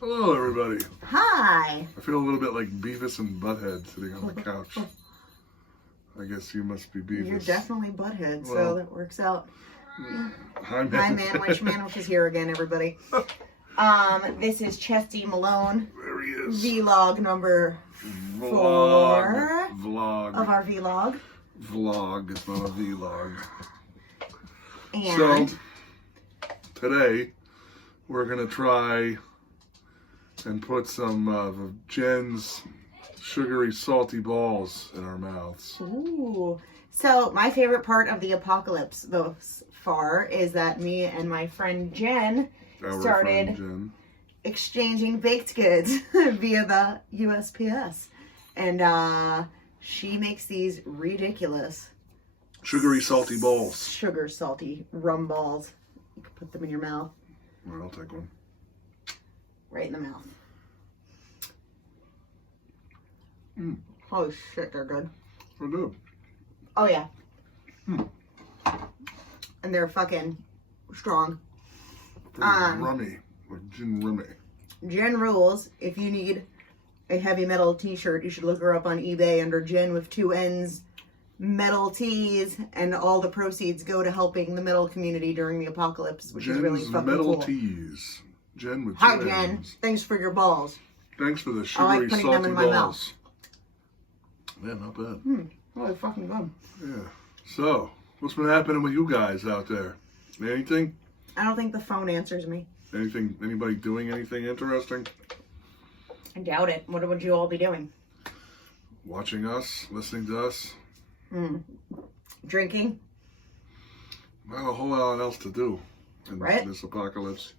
Hello, everybody. Hi. I feel a little bit like Beavis and Butthead sitting on the couch. I guess you must be Beavis. You're definitely Butthead, so that works out. Hi, man. Hi, Manwich. Manwich is here again, everybody. This is Chesty Malone There he is. V-LOG number 4 Vlog. of our V-LOG. Vlog. It's not a V-log. And so, today, we're going to try and put some of Jen's sugary, salty balls in our mouths. ooh. So, my favorite part of the apocalypse thus far is that me and my friend Jen started exchanging baked goods via the USPS. And she makes these ridiculous Sugary, salty balls. Sugar, salty rum balls. You can put them in your mouth. All right, I'll take one. Right in the mouth. Holy shit, they're good. They're good. Oh, yeah. And they're fucking strong. Rummy. Like gin rummy. Jen rules. If you need a heavy metal t-shirt, you should look her up on eBay under Jen with 2 N's metal tees, and all the proceeds go to helping the metal community during the apocalypse, which is really fucking metal cool. tees. Jen with 2 Hi, N's. Jen. Thanks for your balls. Thanks for the I sugary, like putting salty them in my balls. mouth. Yeah, not bad. Oh, they're fucking good. Yeah. So, what's been happening with you guys out there? Anything? I don't think the phone answers me. Anything? Anybody doing anything interesting? I doubt it. What would you all be doing? Watching us? Listening to us? Drinking? Not a whole lot else to do in Right? this apocalypse.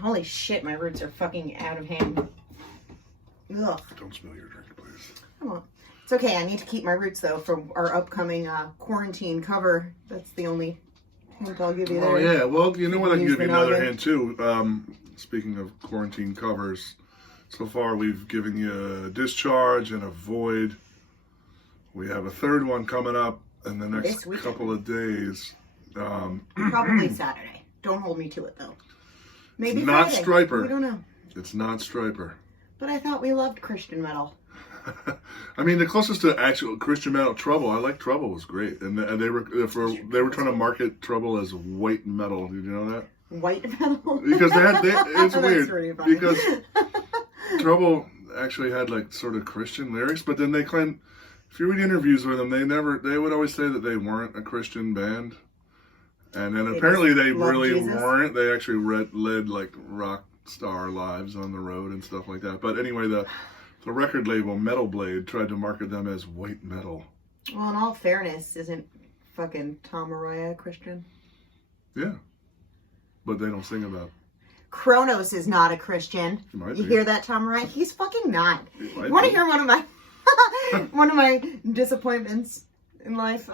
Holy shit, my roots are fucking out of hand. Ugh. Don't spill your drink, please. Come on. It's okay. I need to keep my roots, though, for our upcoming quarantine cover. That's the only hint I'll give you there. Oh, yeah. Well, you know what? I can Use give you the another noggin. hint, too. Speaking of quarantine covers, so far we've given you a discharge and a void. We have a third one coming up in the next couple of days. Probably Saturday. Don't hold me to it, though. Maybe Not Friday. Striper. We don't know. It's not Striper. But I thought we loved Christian metal. I mean, the closest to actual Christian metal, Trouble. I like Trouble was great, and they were trying to market Trouble as white metal. Did you know that? White metal? Because it's That's weird pretty funny. because Trouble actually had like sort of Christian lyrics, but then they claim, if you read interviews with them, they would always say that they weren't a Christian band, and then apparently they really Jesus. weren't. They actually led like rock star lives on the road and stuff like that. But anyway, the record label Metal Blade tried to market them as white metal. Well, in all fairness, isn't fucking Tom Araya Christian? Yeah, but they don't sing about. Kronos is not a Christian. He might You be. hear that, Tom Araya? He's fucking not. He You might want to be. hear one of my disappointments in life?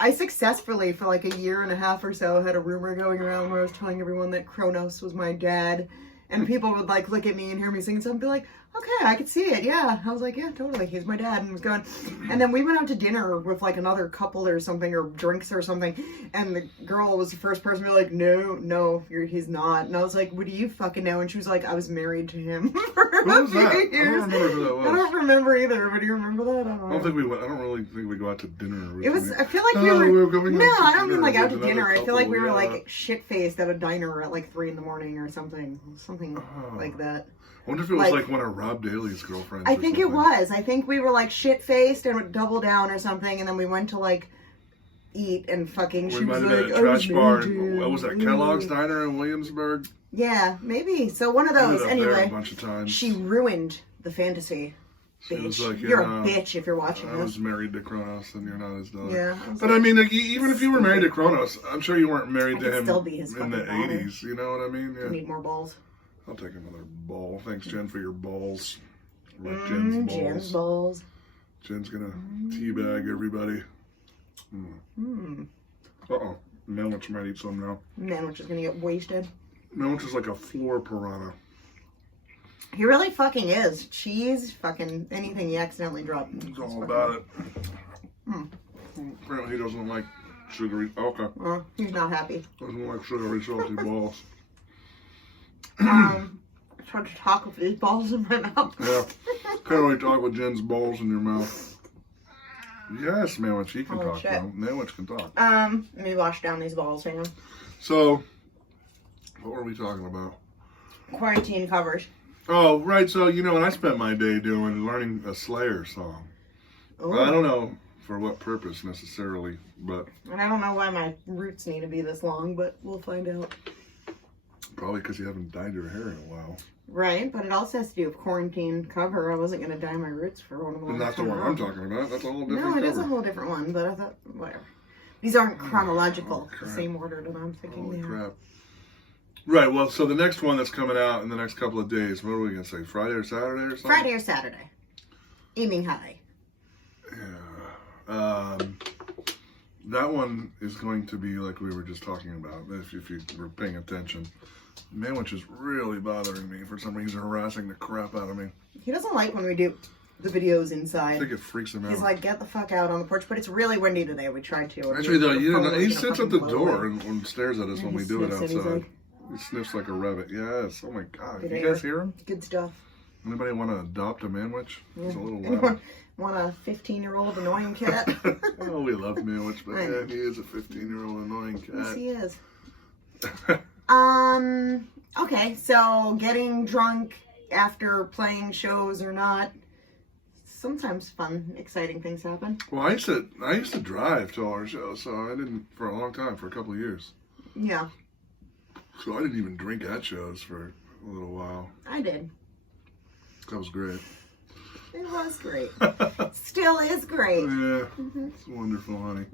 I successfully, for like a year and a half or so, had a rumor going around where I was telling everyone that Kronos was my dad, and people would like look at me and hear me sing something and be like, okay, I could see it, yeah. I was like, yeah, totally, he's my dad, and was going. And then we went out to dinner with like another couple or something, or drinks or something, and the girl was the first person to be like, no, he's not. And I was like, what do you fucking know? And she was like, I was married to him for Who a was few that? years. I don't remember who that was. I don't remember either, but do you remember that? I don't know. I don't really think we go out to dinner. It was, I feel like No, we were going no, out to I don't mean dinner like out to with another dinner. I feel like we were couple, like shit-faced at a diner at like 3 a.m. or something like that. I wonder if it was like one of Rob Daly's girlfriends. I or think something. it was. I think we were like shit-faced and would double down or something, and then we went to like eat and fucking. We She might was have like, been at "I a was trash bar. married to What was that? him." Kellogg's Diner in Williamsburg. Yeah, maybe. So one of Ended those. up there Anyway, a bunch of times. she ruined the fantasy. She was Bitch. like, You're yeah, a bitch if you're watching I this. was married to Kronos, and you're not his daughter. Yeah. But I mean, like, even if you were married to Kronos, I'm sure you weren't married I to could him still be his in the fucking daughter. 80s. You know what I mean? I Yeah. need more balls. I'll take another ball. Thanks, Jen, for your balls. I like Jen's balls. Jen's balls. Jen's gonna teabag everybody. Uh-oh. Melwich might eat some now. Man, which is gonna get wasted. Melwich is like a floor piranha. He really fucking is. Cheese, fucking anything you accidentally drop. He's all about it. Apparently he doesn't like sugary. Okay. He's not happy. Doesn't like sugary salty balls. Trying to talk with these balls in my mouth. Yeah. Can't really talk with Jen's balls in your mouth. Yes, Manwich, he can talk. Though. Manwich can talk. Let me wash down these balls, hang on. So, what were we talking about? Quarantine covers. Oh, right. So, you know what I spent my day doing? Learning a Slayer song. Ooh. I don't know for what purpose necessarily, but... And I don't know why my roots need to be this long, but we'll find out. Probably because you haven't dyed your hair in a while. Right, but it also has to do with quarantine cover. I wasn't going to dye my roots for one of them. But not the one I'm talking about. That's a whole different cover. No, it is a whole different one, but I thought, whatever. These aren't chronological, the same order that I'm thinking Holy they are. crap. Right, well, so the next one that's coming out in the next couple of days, what are we going to say, Friday or Saturday or something? Friday or Saturday. Evening high. Yeah. That one is going to be like we were just talking about, if you were paying attention. Manwich is really bothering me for some reason, harassing the crap out of me. He doesn't like when we do the videos inside. I think it freaks him out. He's like, get the fuck out on the porch, but it's really windy today. We tried to. Actually, though, he sits at the door and stares at us when we do it outside. He sniffs like a rabbit. Yes. Oh my God. Good You air. guys hear him? Good stuff. Anybody want to adopt a Manwich? Yeah. He's a little Anyone loud. want a 15-year-old annoying cat? Oh, we love Manwich, but yeah, he is a 15-year-old annoying Yes, cat. he is. Okay, so getting drunk after playing shows or not, sometimes fun, exciting things happen. Well, I used to drive to all our shows, so I didn't for a long time, for a couple of years. Yeah. So I didn't even drink at shows for a little while. I did. That was great. It was great. Still is great. Yeah, it's wonderful, honey.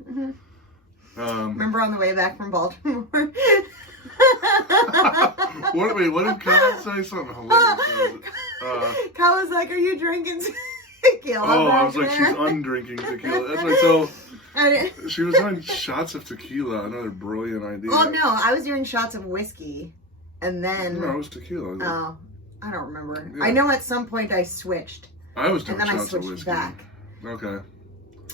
Remember on the way back from Baltimore? What did Kyle say? Something hilarious. Kyle was like, are you drinking tequila? Oh, I back was like, there? she's undrinking tequila. That's like, so I didn't- she was doing shots of tequila. Another brilliant idea. Oh, no, I was doing shots of whiskey. And then... No, it was tequila. Oh, I don't remember. Yeah. I know at some point I switched. I was doing And then I shots of switched whiskey. back. Okay.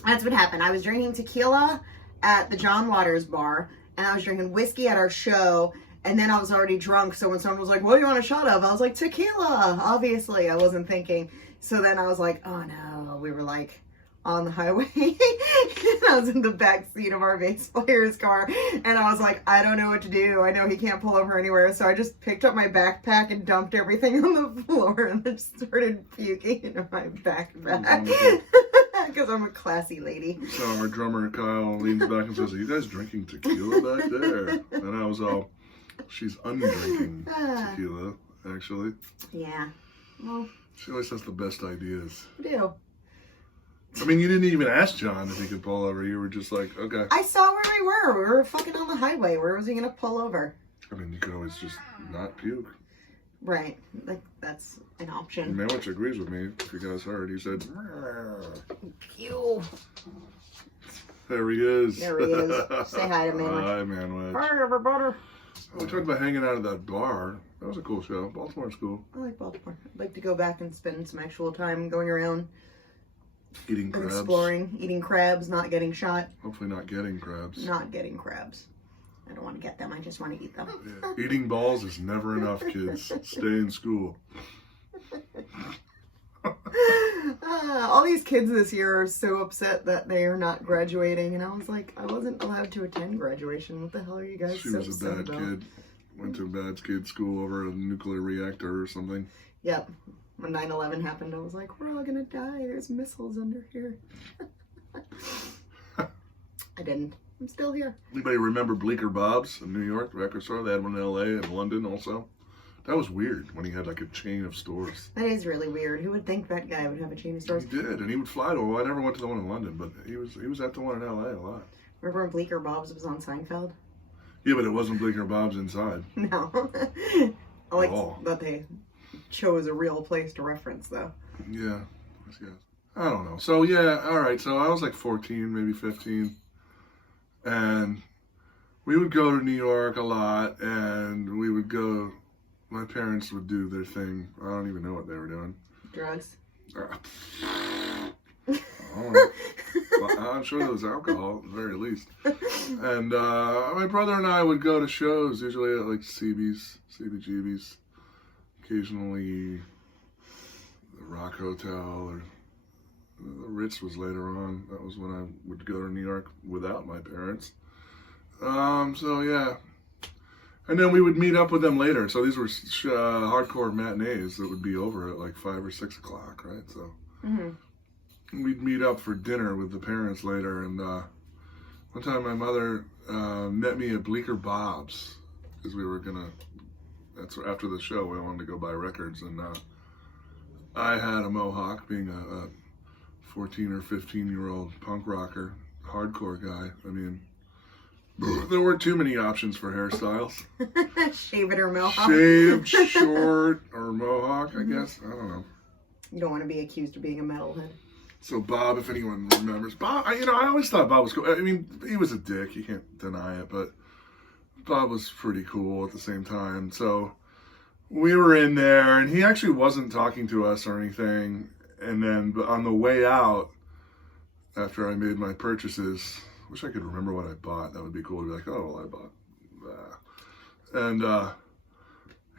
That's what happened. I was drinking tequila at the John Waters bar, and I was drinking whiskey at our show, and then I was already drunk, so when someone was like, what do you want a shot of? I was like, tequila! Obviously, I wasn't thinking. So then I was like, oh no. We were like on the highway, and I was in the back seat of our bass player's car, and I was like, I don't know what to do. I know he can't pull over anywhere, so I just picked up my backpack and dumped everything on the floor, and then started puking into my backpack. Because I'm a classy lady. So our drummer Kyle leans back and says, are you guys drinking tequila back there? And I was all, she's undrinking tequila, actually. Yeah. Well, She always has the best ideas. I do. I mean, you didn't even ask John if he could pull over. You were just like, okay. I saw where we were. We were fucking on the highway. Where was he going to pull over? I mean, you could always just not puke. Right. Like, that's an option. Manwich agrees with me. If you guys heard, he said, Pew. there he is. There he is. Say hi to Manwich. Hi, Manwich. Hi, everybody. We talked about hanging out at that bar. That was a cool show. Baltimore's cool. I like Baltimore. I'd like to go back and spend some actual time going around Eating and crabs. exploring, eating crabs, not getting shot, Hopefully not getting crabs. not getting crabs. I don't want to get them. I just want to eat them. Yeah. Eating balls is never enough, kids. Stay in school. All these kids this year are so upset that they are not graduating, and I was like, I wasn't allowed to attend graduation. What the hell are you guys She so was a upset bad about? kid. Went to a bad kid school over a nuclear reactor or something. Yep. When 9/11 happened, I was like, we're all gonna die. There's missiles under here. I didn't. I'm still here. Anybody remember Bleecker Bobs in New York, the record store? They had one in LA and London also. That was weird when he had like a chain of stores. That is really weird. Who would think that guy would have a chain of stores? He did, and he would fly to them. I never went to the one in London, but he was at the one in LA a lot. Remember when Bleecker Bobs was on Seinfeld? Yeah, but it wasn't Bleecker Bobs inside. No. I like Oh. that they chose a real place to reference, though. Yeah. I don't know. So, yeah, all right. So I was like 14, maybe 15. And we would go to New York a lot, and we would go, my parents would do their thing. I don't even know what they were doing. Drugs. I don't know. Well, I'm sure there was alcohol, at the very least. And my brother and I would go to shows, usually at like CBGB's, occasionally the Rock Hotel, or the Ritz was later on. That was when I would go to New York without my parents. So yeah. And then we would meet up with them later. So these were hardcore matinees that would be over at like 5 or 6 o'clock, right? So we'd meet up for dinner with the parents later. And one time my mother met me at Bleecker Bobs, because we were gonna, that's after the show, we wanted to go buy records. And I had a mohawk, being a 14 or 15-year-old punk rocker, hardcore guy. I mean, there weren't too many options for hairstyles. Shave it or mohawk. Shaved, short, or mohawk, I guess. I don't know. You don't want to be accused of being a metalhead. So Bob, if anyone remembers, Bob, I always thought Bob was cool. I mean, he was a dick, you can't deny it, but Bob was pretty cool at the same time. So we were in there, and he actually wasn't talking to us or anything. And then on the way out, after I made my purchases, wish I could remember what I bought. That would be cool to be like, oh, well, I bought that. And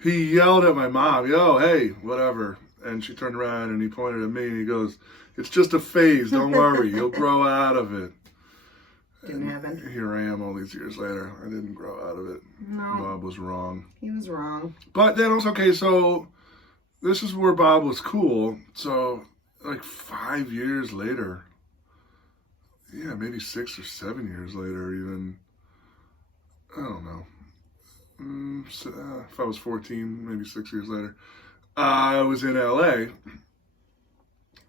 he yelled at my mom, yo, hey, whatever. And she turned around and he pointed at me and he goes, it's just a phase, don't worry, you'll grow out of it. Didn't happen. Here I am all these years later. I didn't grow out of it. No. Bob was wrong. He was wrong. But then also, okay, so this is where Bob was cool. So like 5 years later, yeah, maybe 6 or 7 years later, even, I don't know. If I was 14, maybe 6 years later, I was in LA,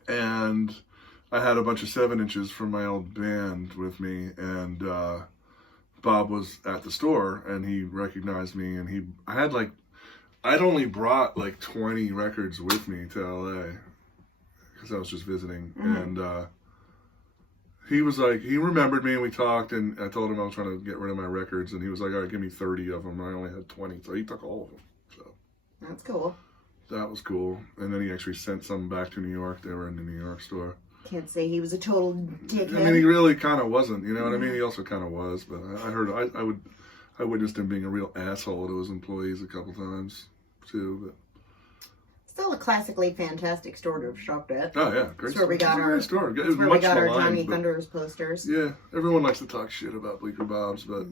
and I had a bunch of 7-inches from my old band with me, and Bob was at the store, and he recognized me, and I'd only brought like 20 records with me to LA, because I was just visiting, and he was like, he remembered me, and we talked, and I told him I was trying to get rid of my records, and he was like, all right, give me 30 of them, and I only had 20, so he took all of them. So That's cool. that was cool. And then he actually sent some back to New York. They were in the New York store. Can't say he was a total dickhead. I mean, he really kind of wasn't, you know what I mean? He also kind of was, but I witnessed him being a real asshole to his employees a couple times, too, but. Still a classically fantastic store to have shopped at. Oh yeah, great store. That's where we got our Johnny Thunders posters. Yeah, everyone likes to talk shit about Bleecker Bobs, but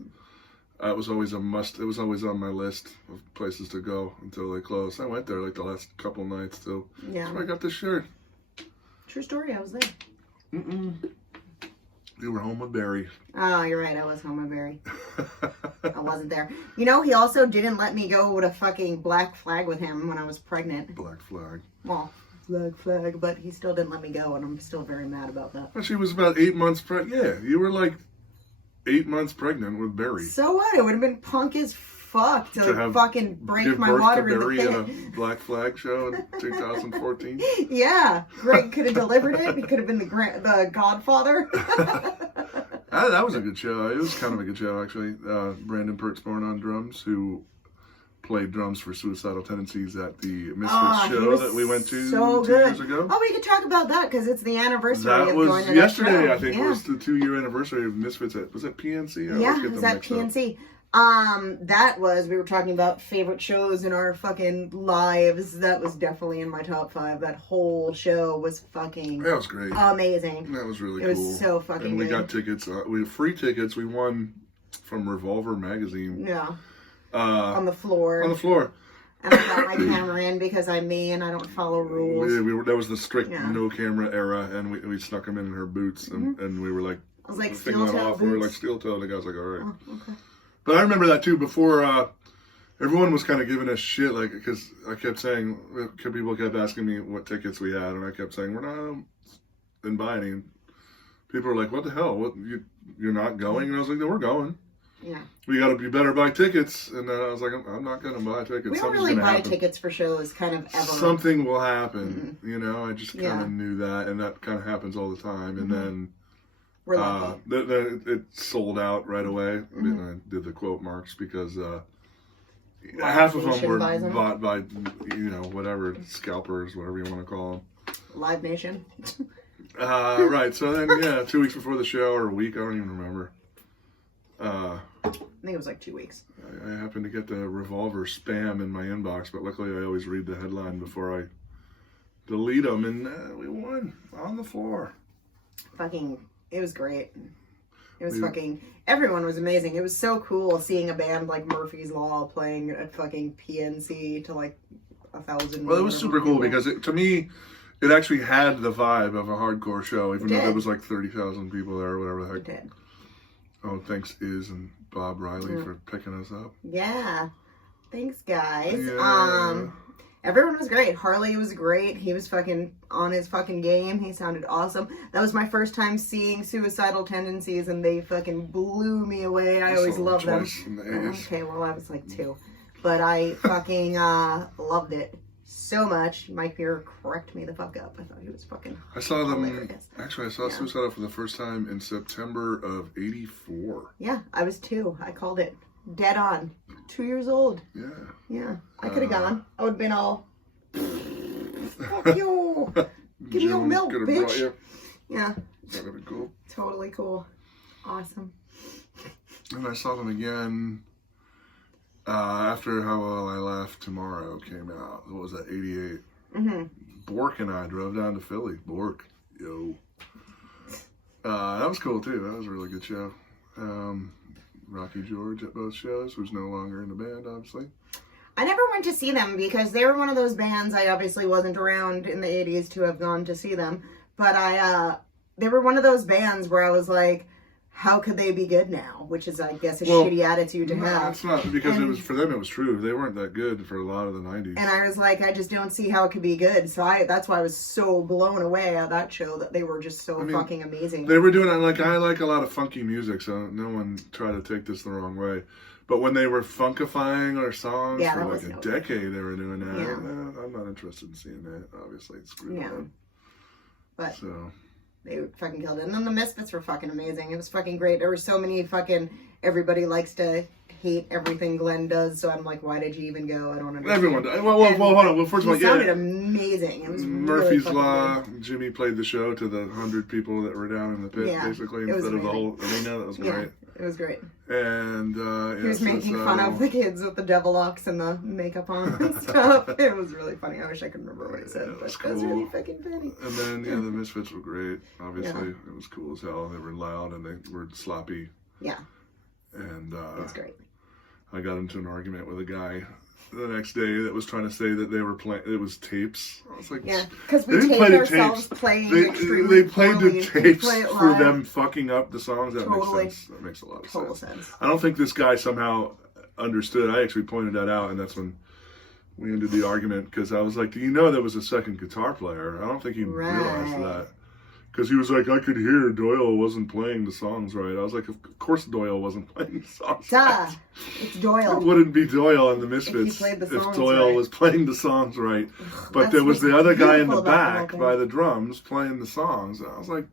it was always a must. It was always on my list of places to go until they closed. I went there like the last couple nights too. Yeah. That's where I got this shirt. True story, I was there. You were home with Barry. Oh, you're right, I was home with Barry. I wasn't there. You know, he also didn't let me go to fucking Black Flag with him when I was pregnant. Black Flag. Well, Black Flag, but he still didn't let me go, and I'm still very mad about that. Well, she was about 8 months pregnant. Yeah, you were like 8 months pregnant with Barry. So what? It would have been punk as fuck to fucking break my water in the pit. At a Black Flag show in 2014. Yeah, Greg could have delivered it. He could have been the Godfather. That was a good show. It was kind of a good show, actually. Brandon Pertzborn on drums, who played drums for Suicidal Tendencies at the Misfits show that we went to 2 years ago. Oh, we could talk about that because it's the anniversary that of was going to yesterday, that show. I think, was the 2-year anniversary of Misfits. Was it PNC? Yeah, it was at PNC. We were talking about favorite shows in our fucking lives. That was definitely in my top 5. That whole show was fucking that was great. Amazing. That was really cool. It was so fucking And we good. got tickets. We had free tickets. We won from Revolver magazine. Yeah. On the floor. On the floor. And I got my camera in because I'm me and I don't follow rules. That was the strict no camera era, and we snuck them in her boots, and we were like, I was like, steel toe boots. We were like steel toe. The guy's like, all right. Oh, okay. But I remember that too. Before everyone was kind of giving us shit, like, because I kept saying, people kept asking me what tickets we had, and I kept saying we're not didn't buy any. And people were like, what the hell? What you're not going? And I was like, no, we're going. Yeah. You better buy tickets. And I was like, I'm not going to buy tickets. We don't really buy tickets for shows kind of ever. Something will happen. You know, I just kind of knew that. And that kind of happens all the time. And then we're lucky. It sold out right away. And I did the quote marks because half of them were bought by, whatever, scalpers, whatever you want to call them. Live Nation. Right. So then, 2 weeks before the show, or a week, I don't even remember. I think it was like 2 weeks. I happened to get the Revolver spam in my inbox, but luckily I always read the headline before I delete them, and we won on the floor. It was great. It was everyone was amazing. It was so cool seeing a band like Murphy's Law playing at fucking PNC to like 1,000. Well, it was super cool because to me, it actually had the vibe of a hardcore show, even though there was like 30,000 people there or whatever the heck. It did. Oh, thanks Iz and Bob Riley for picking us up. Yeah. Thanks, guys. Yeah. Everyone was great. Harley was great. He was fucking on his fucking game. He sounded awesome. That was my first time seeing Suicidal Tendencies, and they fucking blew me away. I always loved them. Okay, well, I was like 2. But I fucking loved it so much. Mike Muir cracked me the fuck up. I thought he was fucking I saw them, hilarious. actually, I saw Suicidal for the first time in September of '84. Yeah, I was 2. I called it. Dead on. 2 years old. Yeah. Yeah. I could have gone. I would have been all, fuck you. Give me your milk, bitch. Yeah. That would have been cool. Totally cool. Awesome. And I saw them again after How Well I Laugh Tomorrow came out. What was that, 88? Mm-hmm. Bork and I drove down to Philly. Bork. Yo. That was cool, too. That was a really good show. Rocky George at both shows, who's no longer in the band, obviously. I never went to see them because they were one of those bands I obviously wasn't around in the 80s to have gone to see them. But they were one of those bands where I was like, how could they be good now? Which is, I guess, a shitty attitude to have. It's not, because it was, for them, it was true. They weren't that good for a lot of the 90s. And I was like, I just don't see how it could be good. So that's why I was so blown away at that show, that they were just so fucking amazing. They were doing, I like a lot of funky music, so no one try to take this the wrong way. But when they were funkifying our songs for like a decade, they were doing that. Yeah. I'm not interested in seeing that. Obviously, it's screwed up. But so they fucking killed it. And then the Misfits were fucking amazing. It was fucking great. There were so many fucking, everybody likes to hate everything Glenn does, so I'm like, why did you even go? I don't understand. Everyone does. Well, hold on. Well, first of all, it sounded amazing. It was Murphy's really Law. good. Jimmy played the show to the 100 people that were down in the pit, basically, instead of the whole arena. That was great. It was great. And he was making fun of the kids with the devil locks and the makeup on and stuff. It was really funny. I wish I could remember what he said, but cool. It was really fucking funny. And then, the Misfits were great. Obviously, it was cool as hell. They were loud and they were sloppy. Yeah. And it was great. I got into an argument with a guy the next day that was trying to say that they were playing, it was tapes. I was like, because we taped ourselves playing extremely They played the tapes for them fucking up the songs. That makes sense. That makes a lot of sense. I don't think this guy somehow understood. I actually pointed that out, and that's when we ended the argument, because I was like, do you know there was a second guitar player? I don't think he realized that. Because he was like, I could hear Doyle wasn't playing the songs right. I was like, of course Doyle wasn't playing the songs right. It's Doyle. It wouldn't be Doyle and the Misfits if Doyle was playing the songs right. But there was the other guy in the back by the drums playing the songs. And I was like,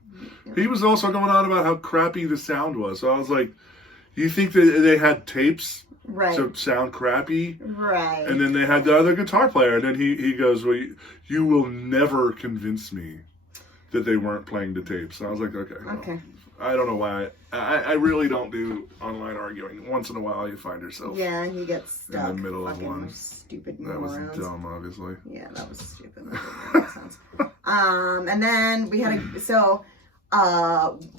he was also going on about how crappy the sound was. So I was like, you think that they had tapes to sound crappy? Right. And then they had the other guitar player. And then he goes, well, you will never convince me that they weren't playing the tapes. So I was like, okay. Well, I don't know why. I really don't do online arguing. Once in a while you find yourself you get stuck in the middle of one. Stupid that morons. Was dumb, obviously. Yeah, that was stupid. That didn't make sense. And then we had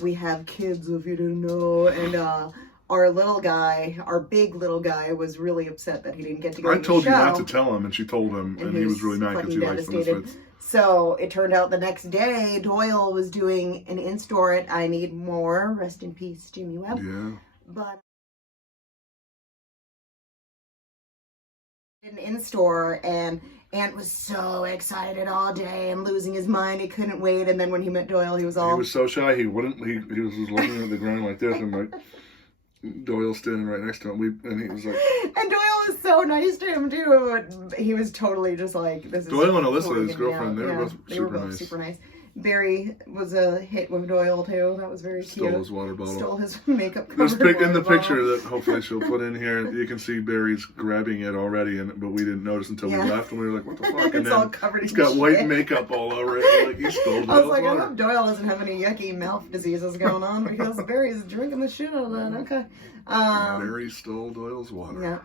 we have kids, if you didn't know, and our big little guy was really upset that he didn't get to go to the show. I told you not to tell him, and she told him, and he was really mad because he likes the Misfits. So it turned out the next day, Doyle was doing an in-store at I Need More. Rest in peace, Jimmy Webb. Yeah. But an in-store, and Ant was so excited all day and losing his mind. He couldn't wait. And then when he met Doyle, he was all... He was so shy. He wouldn't... He was just looking at the ground like this, and like... Doyle standing right next to him, and he was like... And Doyle was so nice to him, too. But he was totally just like... This is Doyle and Alyssa, his girlfriend, they were both super nice. Barry was a hit with Doyle too. That was very cute. Stole his water bottle. Stole his makeup This covered in the water picture bottle. that hopefully she'll put in here, you can see Barry's grabbing it already, but we didn't notice until we left, and we were like, "What the fuck?" And It's then all covered it's in got white shit. makeup all over it. We're like, he stole Doyle's I was like, I water. hope Doyle doesn't have any yucky mouth diseases going on because Barry's drinking the shit out of that. Okay. Barry stole Doyle's water. Yeah.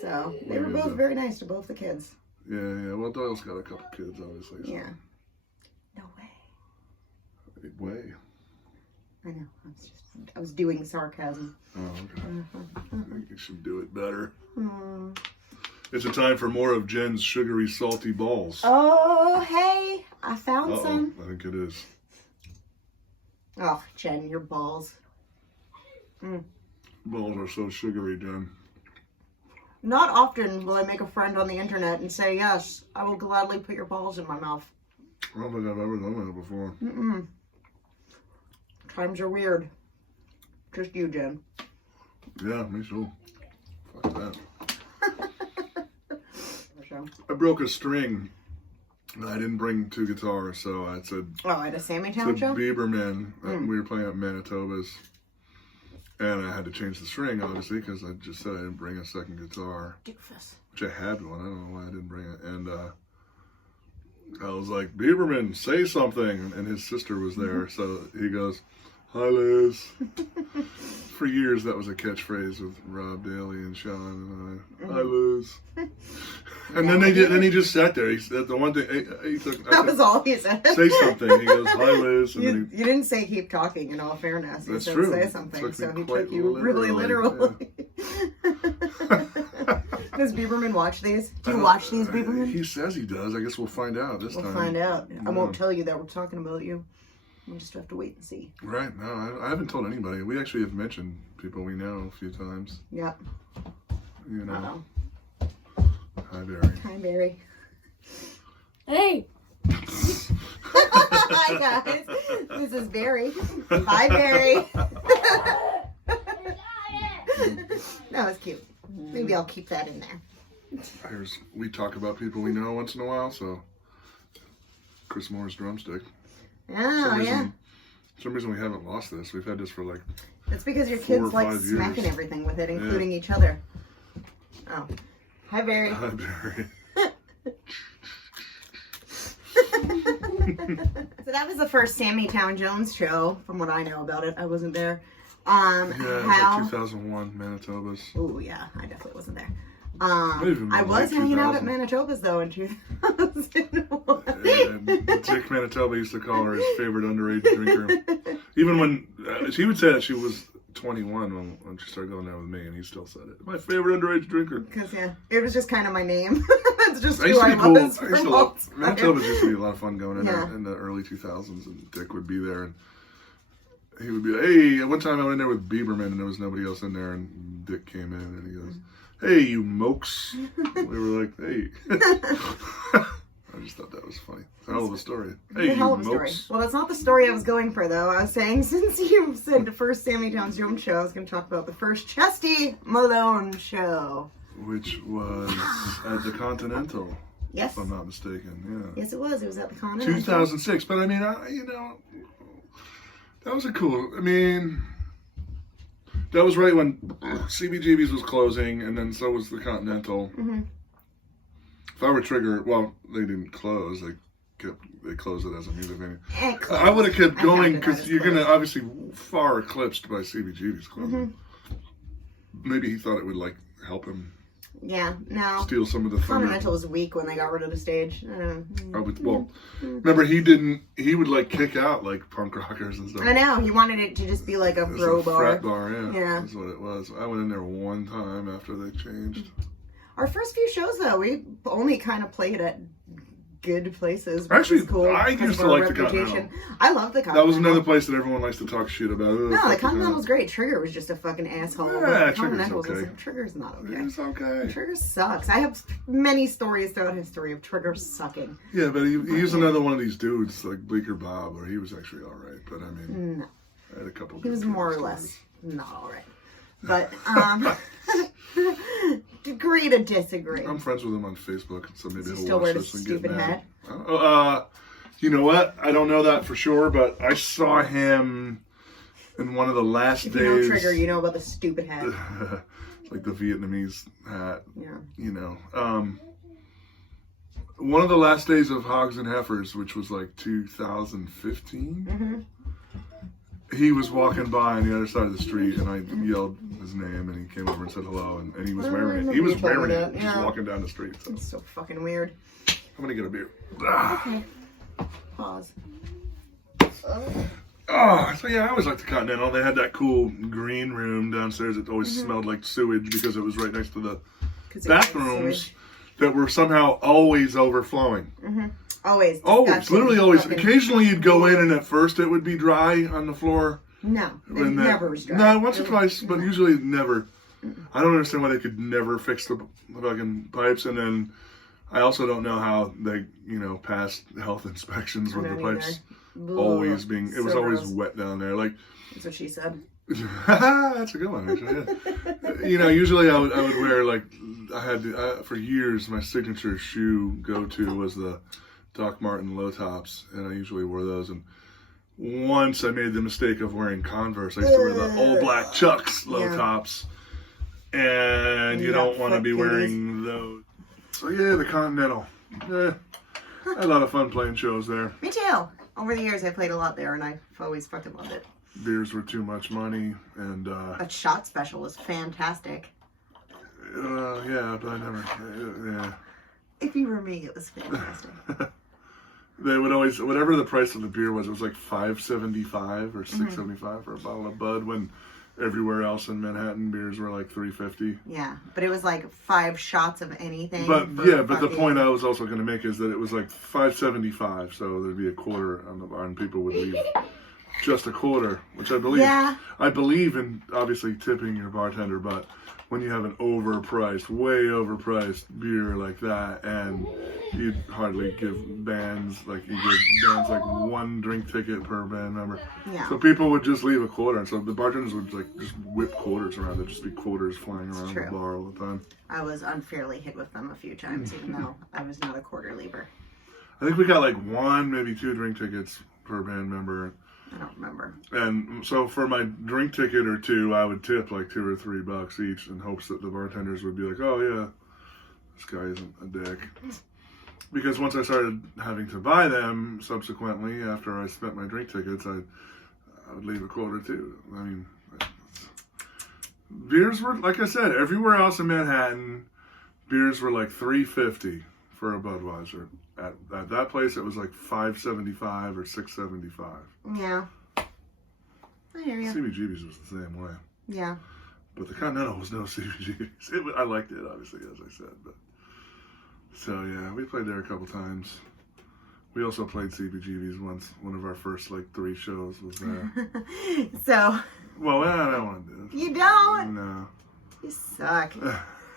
So they were both very nice to both the kids. Yeah. Well, Doyle's got a couple kids, obviously. So. Yeah. No way. Way. I know. I was doing sarcasm. Oh, okay. I think you should do it better. Hmm. It's a time for more of Jen's sugary, salty balls. Oh, hey. I found some. I think it is. Oh, Jen, your balls. Mm. Balls are so sugary, Jen. Not often will I make a friend on the internet and say, yes, I will gladly put your balls in my mouth. I don't think I've ever done that before. Mm-mm. Times are weird. Just you, Jen. Yeah, me too. Fuck that. So. I broke a string. I didn't bring two guitars, so I said Oh, at a Sammy to Town show? Biberman. We were playing at Manitoba's, and I had to change the string, obviously, because I just said I didn't bring a second guitar. Doofus. Which I had one. I don't know why I didn't bring it. And I was like, Biberman, say something. And his sister was there, so he goes, "Hi, Liz." For years, that was a catchphrase with Rob Daly and Sean. And "Hi, Liz." And then he just sat there. He said the one thing. He took, That was all he said. Say something. He goes, "Hi, Liz." And then You didn't say keep talking, in all fairness. You That's said true. say something, Took so me he quite took you really literally. Does Biberman watch these? Do you watch these, Biberman? He says he does. I guess we'll find out this time. We'll find out. I won't tell you that we're talking about you. We'll just have to wait and see. Right. No, I haven't told anybody. We actually have mentioned people we know a few times. Yep. You know. Uh-oh. Hi, Barry. Hi, Barry. Hey! Hi, guys. This is Barry. Hi, Barry. That was cute. Maybe I'll keep that in there. We talk about people we know once in a while, so Chris Moore's drumstick. Oh, yeah. For some reason we haven't lost this. We've had this for like It's because your 4 or kids like 5 smacking years. everything with it, including each other. Oh. Hi, Barry. Hi, Barry. So that was the first Sammy Jones show, from what I know about it. I wasn't there. Yeah, it was like 2001 Manitoba's. Oh, yeah, I definitely wasn't there. even I was late hanging out at 2000. Manitoba's, though, in 2001. And Dick Manitoba used to call her his favorite underage drinker. Even when she would say that she was 21 when she started going out with me, and he still said it. My favorite underage drinker. Because, yeah, it was just kind of my name. That's just I used who to I be cool. was. I used to for love most Manitoba's part. used to be a lot of fun going in Yeah. there in the early 2000s, and Dick would be there, and he would be like, "Hey," one time I went in there with Biberman, and there was nobody else in there, and Dick came in, and he goes, "Hey, you mokes." We were like, "Hey." I just thought that was funny. Hell of a story. Hey, A you hell of a story. mokes. Well, that's not the story I was going for, though. I was saying, since you said the first Sammy Jones show, I was going to talk about the first Chesty Malone show. Which was at the Continental, Yes. if I'm not mistaken. Yeah. Yes, it was. It was at the Continental. 2006. But I mean, that was a cool. I mean, that was right when CBGB's was closing, and then so was the Continental. Mm-hmm. If I were Trigger, well, they didn't close. They closed it as a music venue. Close. I would have kept I going counted that because as you're close. gonna obviously far eclipsed by CBGB's closing. Mm-hmm. Maybe he thought it would like help him Yeah, no. steal some of the thunder. Continental was weak when they got rid of the stage. Well, remember he would like kick out like punk rockers and stuff. I know. He wanted it to just be like a It was bro a bar. frat bar, yeah. Yeah. That's what it was. I went in there one time after they changed. Our first few shows, though, we only kind of played at good places. Which Actually, is cool I because used of to our like the reputation. Continental. I love the Continental. That was another place that everyone likes to talk shit about. Ugh, No, fuck the Continental was great. Trigger was just a fucking asshole. Yeah, but Trigger's Continental okay. Trigger's not okay. It's okay. Trigger sucks. I have many stories throughout history of Trigger sucking. Yeah, but he was another one of these dudes like Bleecker Bob, where he was actually all right. But I mean, No, I had a couple. he was good more or stories. less not all right. But agree to disagree. I'm friends with him on Facebook, so maybe Does he he'll still watch wear this the and get stupid mad. hat? You know what? I don't know that for sure, but I saw him in one of the last If days. you know Trigger, you know about the stupid hat. Like the Vietnamese hat. Yeah. You know. One of the last days of Hogs and Heifers, which was like 2015. Mm-hmm. He was walking by on the other side of the street, and I yelled his name, and he came over and said hello, and he was wearing it. He was wearing it, just walking down the street. So. It's so fucking weird. I'm gonna get a beer. Ah. Okay. Pause. Oh, so yeah, I always liked the Continental. They had that cool green room downstairs that always smelled like sewage because it was right next to the bathrooms that were somehow always overflowing. Mm-hmm. Always. Always. Literally always. Occasionally you'd go in and at first it would be dry on the floor. No. It never was dry. No, once or twice, but usually never. I don't understand why they could never fix the fucking pipes, and then I also don't know how they, passed health inspections with the pipes always being, it was always wet down there. Like, that's what she said. That's a good one, actually. Yeah. Usually I would wear, like, for years, my signature shoe go-to was the Doc Marten low tops, and I usually wore those. And once I made the mistake of wearing Converse. I used to wear the old black Chucks low tops, and you don't want to be wearing those. So yeah, the Continental. I had a lot of fun playing shows there. Me too. Over the years, I played a lot there, and I've always fucking loved it. Beers were too much money, and that shot special was fantastic. Yeah, but I never. Yeah. If you were me, it was fantastic. They would always, whatever the price of the beer was, it was like $5.75 or $6.75 for a bottle of Bud, when everywhere else in Manhattan beers were like $3.50. Yeah, but it was like 5 shots of anything. But the point I was also going to make is that it was like $5.75, so there'd be a quarter on the bar, and people would leave just a quarter, which I believe. Yeah. I believe in obviously tipping your bartender, but when you have an overpriced, way overpriced beer like that, and you'd hardly give bands, like you give bands like 1 drink ticket per band member. Yeah. So people would just leave a quarter, and so the bartenders would like just whip quarters around. There'd just be quarters flying around the bar all the time. I was unfairly hit with them a few times, even though I was not a quarter leaver. I think we got like 1, maybe 2 drink tickets per band member. I don't remember. And so for my drink ticket or 2, I would tip like $2 or $3 each in hopes that the bartenders would be like, oh yeah, this guy isn't a dick. Because once I started having to buy them subsequently, after I spent my drink tickets, I would leave a quarter too. I mean, beers were, like I said, everywhere else in Manhattan, beers were like $3.50 for a Budweiser. At that place, it was like $5.75 or $6.75. Yeah. I hear you. CBGB's was the same way. Yeah. But the Continental was no CBGB's. I liked it, obviously, as I said. But so, yeah, we played there a couple times. We also played CBGB's once. One of our first, 3 shows was there. So. Well, I don't want to do it. You don't? No. You suck.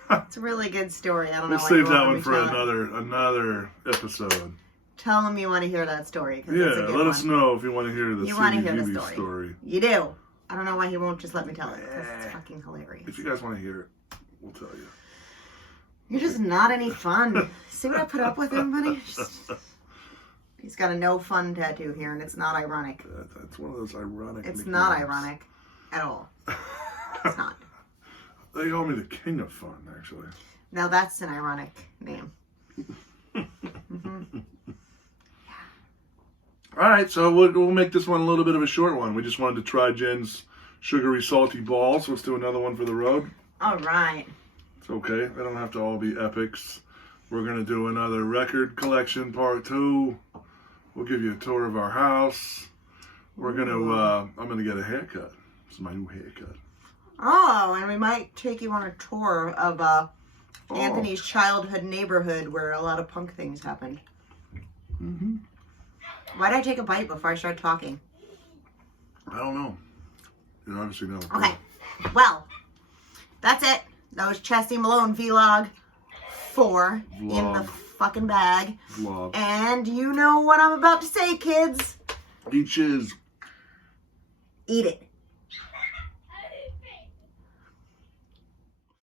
It's a really good story. I don't know why we'll save that one for another episode. Tell them you want to hear that story. Yeah, let us know if you want to hear the CBGB story. You do. I don't know why he won't just let me tell it. It's fucking hilarious. If you guys want to hear it, we'll tell you. You're just not any fun. See what I put up with him, buddy? He's got a no fun tattoo here, and it's not ironic. That's one of those ironic. It's not ironic at all. It's not. They call me the king of fun, actually. Now that's an ironic name. Mm-hmm. All right, so we'll make this one a little bit of a short one. We just wanted to try Jen's sugary salty balls. Let's do another one for the road. All right. It's okay. They don't have to all be epics. We're going to do another record collection part 2. We'll give you a tour of our house. We're going to, I'm going to get a haircut. It's my new haircut. Oh, and we might take you on a tour of Anthony's childhood neighborhood where a lot of punk things happened. Mm-hmm. Why'd I take a bite before I started talking? I don't know. You obviously know. Okay. Well, that's it. That was Chesty Malone V-LOG 4 in the fucking bag. Vlog. And you know what I'm about to say, kids. Eat shiz. Eat it.